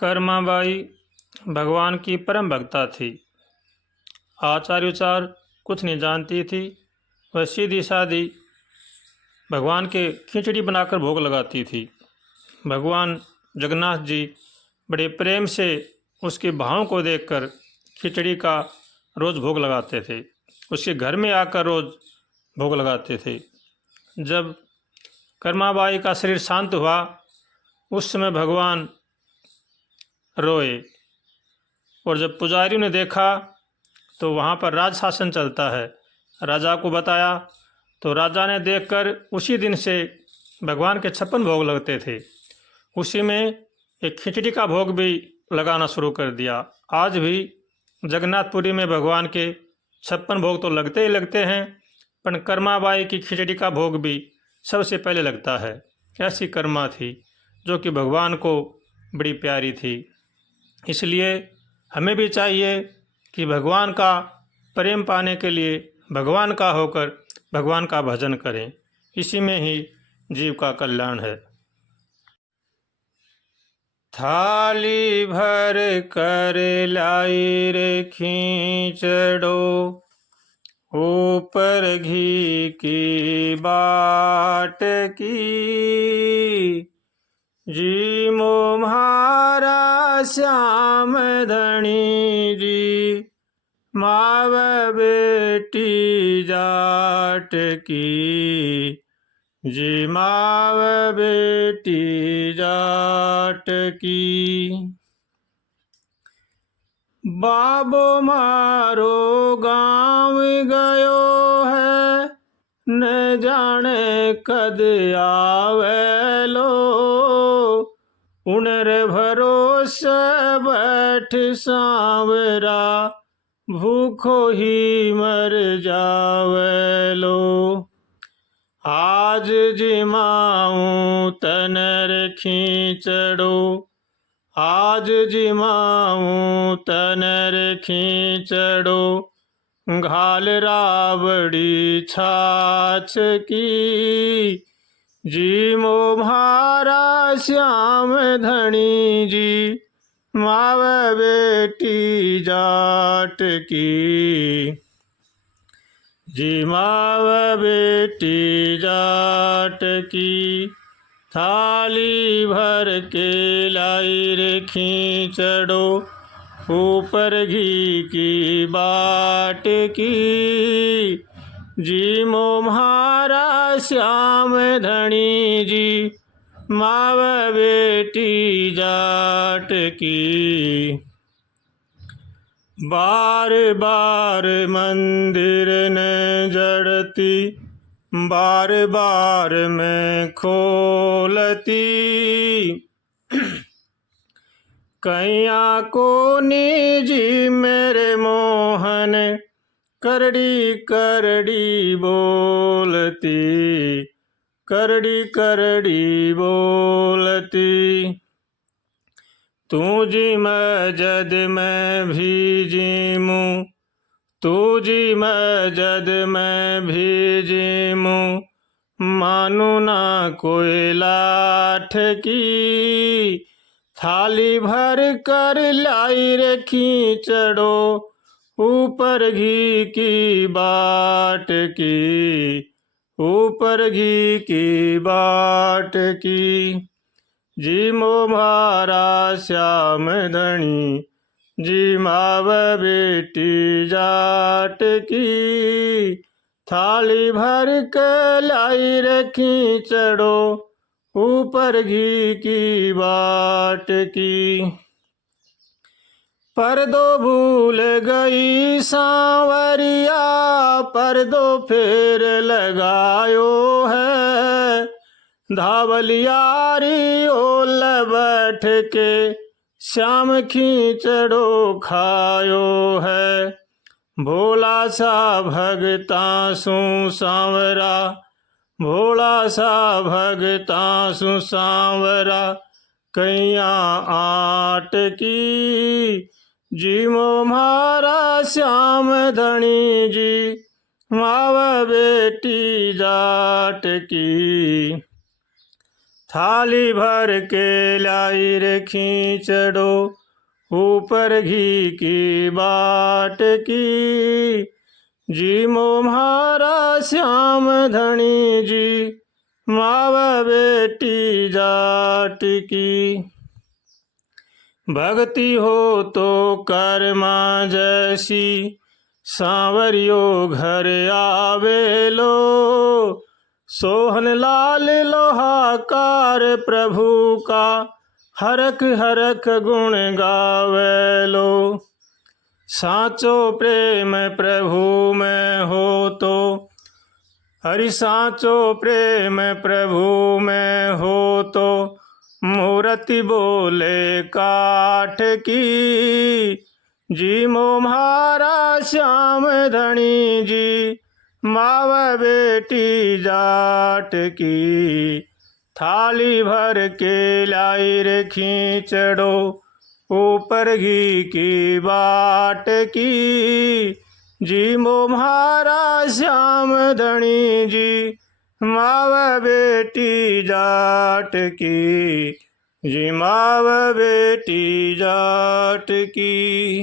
कर्माबाई भगवान की परम भक्ता थी। आचार विचार कुछ नहीं जानती थी। वह सीधी सादी भगवान के खिचड़ी बनाकर भोग लगाती थी। भगवान जगन्नाथ जी बड़े प्रेम से उसके भावों को देखकर खिचड़ी का रोज़ भोग लगाते थे। उसके घर में आकर रोज़ भोग लगाते थे। जब कर्माबाई का शरीर शांत हुआ उस समय भगवान रोए, और जब पुजारियों ने देखा तो वहाँ पर राज शासन चलता है। राजा को बताया तो राजा ने देखकर उसी दिन से भगवान के 56 भोग लगते थे। उसी में एक खिचड़ी का भोग भी लगाना शुरू कर दिया। आज भी जगन्नाथपुरी में भगवान के 56 भोग तो लगते ही लगते हैं, पर कर्माबाई की खिचड़ी का भोग भी सबसे पहले लगता है। ऐसी कर्मा थी जो कि भगवान को बड़ी प्यारी थी। इसलिए हमें भी चाहिए कि भगवान का प्रेम पाने के लिए भगवान का होकर भगवान का भजन करें। इसी में ही जीव का कल्याण है। थाली भर कर लाई रे खींचड़ो, ऊपर घी की बाट की। जी मोम्हारा श्याम धनी जी, माव बेटी जाट की। जी माव बेटी जाट की। बाबो मारो गाँव गयो है, न जाने कद आवेलो। उनर भरोसे बैठ सांवरा, भूखो ही मर जावेलो। आज जिमाऊं तनर खींचड़ो, आज जिमाऊं तनर खींचड़ो। घाल रावड़ी छाछ की। जी मोम्हारा श्याम धनी जी, माव बेटी जाट की। जी माव बेटी जाट की। थाली भर के लाई रे खींचड़ो, ऊपर घी की बाट की। जी मोम्हारा श्याम धनी जी, माव बेटी जाट की। बार बार मंदिर ने जड़ती, बार बार में खोलती। कैया को निजी मेरे मोहन, करड़ी करड़ी बोलती। करड़ी करड़ी बोलती। तू जी मैं जद मैं भी जीमू, तू जी मैं जद मैं भी जीमू। मानू ना कोई लाठ की। थाली भर कर लाई रे खींचड़ो, ऊपर घी की बाट की। ऊपर घी की बाट की। जी मोम्हारा श्याम धनी जी, माव बेटी जाट की। थाली भर के लाई रे खींचड़ो, ऊपर घी की बाट की। पर्दो भूल गई सांवरिया, पर्दो फेर लगायो है। धावलियारी ओल बैठ के, श्याम खींचड़ो खायो है। भोला सा भगता सु सांवरा, भोला सा भगता सु सांवरा। कैया आट की। जी मोम्हारा श्याम धनी जी, माव बेटी जाट की। थाली भर के लाई रे खींचड़ो, ऊपर घी की बाट की। जी मोम्हारा श्याम धनी जी, मावा बेटी जाट की। भक्ति हो तो कर्मा जैसी, सांवरियो घर आवेलो। सोहन लाल लोहाकार प्रभु का, हरख हरख गुण गावेलो। साचो प्रेम प्रभु में हो तो, हरि साचो प्रेम प्रभु में हो तो, मूर्ति बोले काठ की। जी मोम्हारा श्याम धनी जी, मावा बेटी जाट की। थाली भर के लाई रे खींचड़ो, ऊपर घी की बाट की। जी मोम्हारा श्याम धनी जी, मावा बेटी जाट की। जी मावा बेटी जाट की।